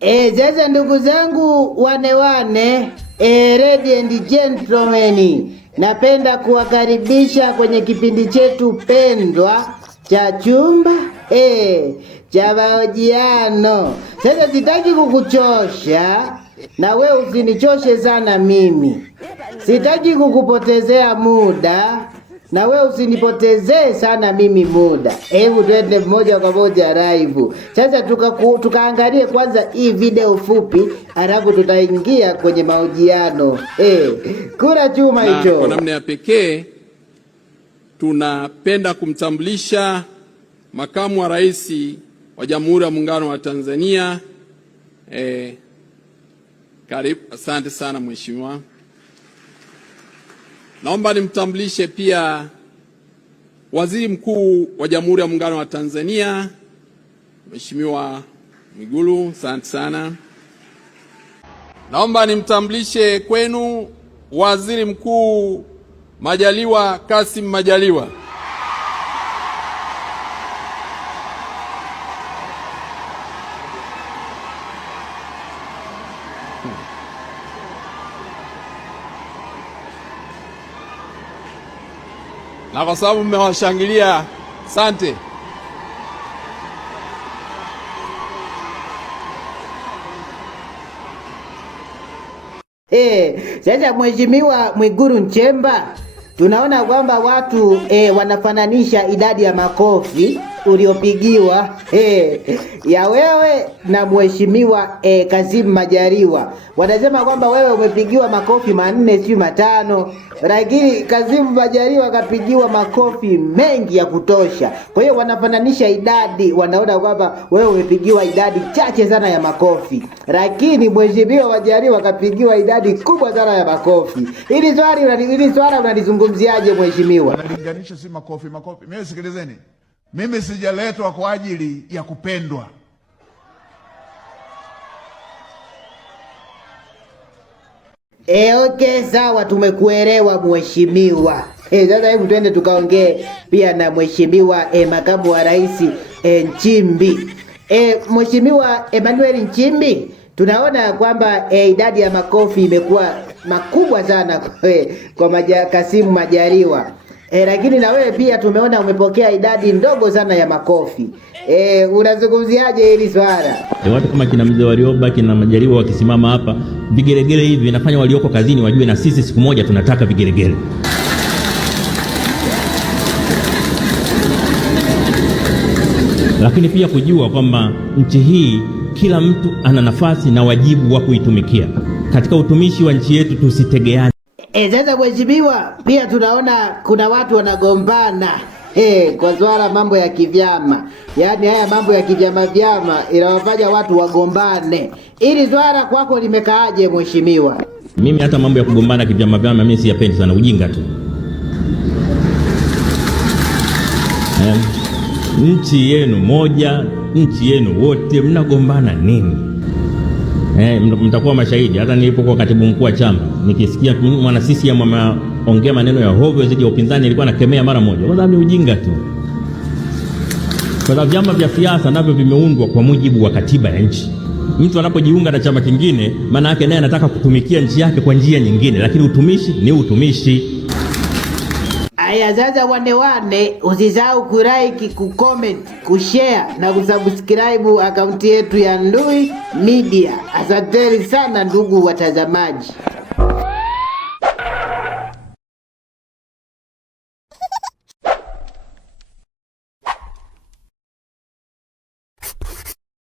Sasa ndugu zangu wane, ladies and gentlemen, napenda kuwakaribisha kwenye kipindi chetu pendwa cha chumba cha mahojiano. Sasa sitaki kukuchosha na we usinichoshe sana mimi. Sitaki kukupotezea muda na we usinipotezee sana mimi muda. Hebu twende moja kwa moja live. Sasa tukaangalie kwanza hii video fupi, alafu tutaingia kwenye mahojiano. Kura chuma hicho. Kwa namna ya pekee tunapenda kumtambulisha Makamu wa Rais wa Jamhuri ya Muungano wa Tanzania. Karibu. Asante sana Mheshimiwa. Naomba nimtambulishe pia Waziri Mkuu wa Jamhuri ya Muungano wa Tanzania, Mheshimiwa Mwigulu. Asante sana. Naomba nimtambulishe kwenu Waziri Mkuu Majaliwa Kassim Majaliwa. Na kwa sababu mmewashangilia, asante. Sasa Mheshimiwa Mwigulu Nchemba, tunaona kwamba watu wanafananisha idadi ya makofi uliopigiwa ya wewe na Mheshimiwa Kassim Majaliwa. Wanasema kwamba wewe umepigiwa makofi 4 si 5, lakini Kassim Majaliwa kapigiwa makofi mengi ya kutosha. Kwa hiyo wanafananisha idadi, wanaona kwamba wewe umepigiwa idadi chache sana ya makofi, lakini Mheshimiwa Majaliwa kapigiwa idadi kubwa sana ya makofi. Hili swala unalizungumziaje Mheshimiwa? Wanalinganisha si makofi. Mimi sikilizeni. Mimi sijaletwa kwa ajili ya kupendwa. Okay, sawa, tumekuelewa Mheshimiwa. Sasa hebu twende tukaongee pia na Mheshimiwa Makamu wa Rais Nchimbi. Mheshimiwa Emmanuel Nchimbi, tunaona kwamba idadi ya makofi imekuwa makubwa sana kwa Kassim Majaliwa. Lakini na wewe pia tumeona umepokea idadi ndogo sana ya makofi. Unazungumziaje hili swala? Watu kama kina Mzee Warioba, kina Majaliwa wakisimama hapa, vigelegele hivi vinafanya walioko kazini wajue na sisi siku moja tunataka vigelegele. Lakini pia kujua kwamba nchi hii kila mtu ana nafasi na wajibu wa kuitumikia. Katika utumishi wa nchi yetu tusitegeane. Sasa Mheshimiwa, pia tunaona kuna watu wanagombana kwa swala mambo ya kivyama. Yaani haya mambo ya kivyama inawafanya watu wagombane. Ili swala kwako limekaaje Mheshimiwa? Mimi hata mambo ya kugombana kivyama mimi siyapendi sana, ujinga tu. Nchi yenu moja, nchi yenu wote, mnagombana nini? Mtakuwa mashahidi. Hata nilipokuwa katibu mkuu wa chama, nikisikia mwana CCM ameongea maneno ya hovyo zidi ya upinzani, nilikuwa nakemea mara moja. Kwa sababu ni ujinga tu. Kwa sababu vyama vya siasa navyo vimeundwa kwa mujibu wa katiba ya nchi. Mtu anapojiunga na chama kingine, maana yake naye anataka kutumikia nchi yake kwa njia nyingine, lakini utumishi ni utumishi. Aya, sasa wane, usisahau kulike, kucomment, kushare na kusubscribe akaunti yetu ya Ndui Media. Asanteni sana ndugu watazamaji.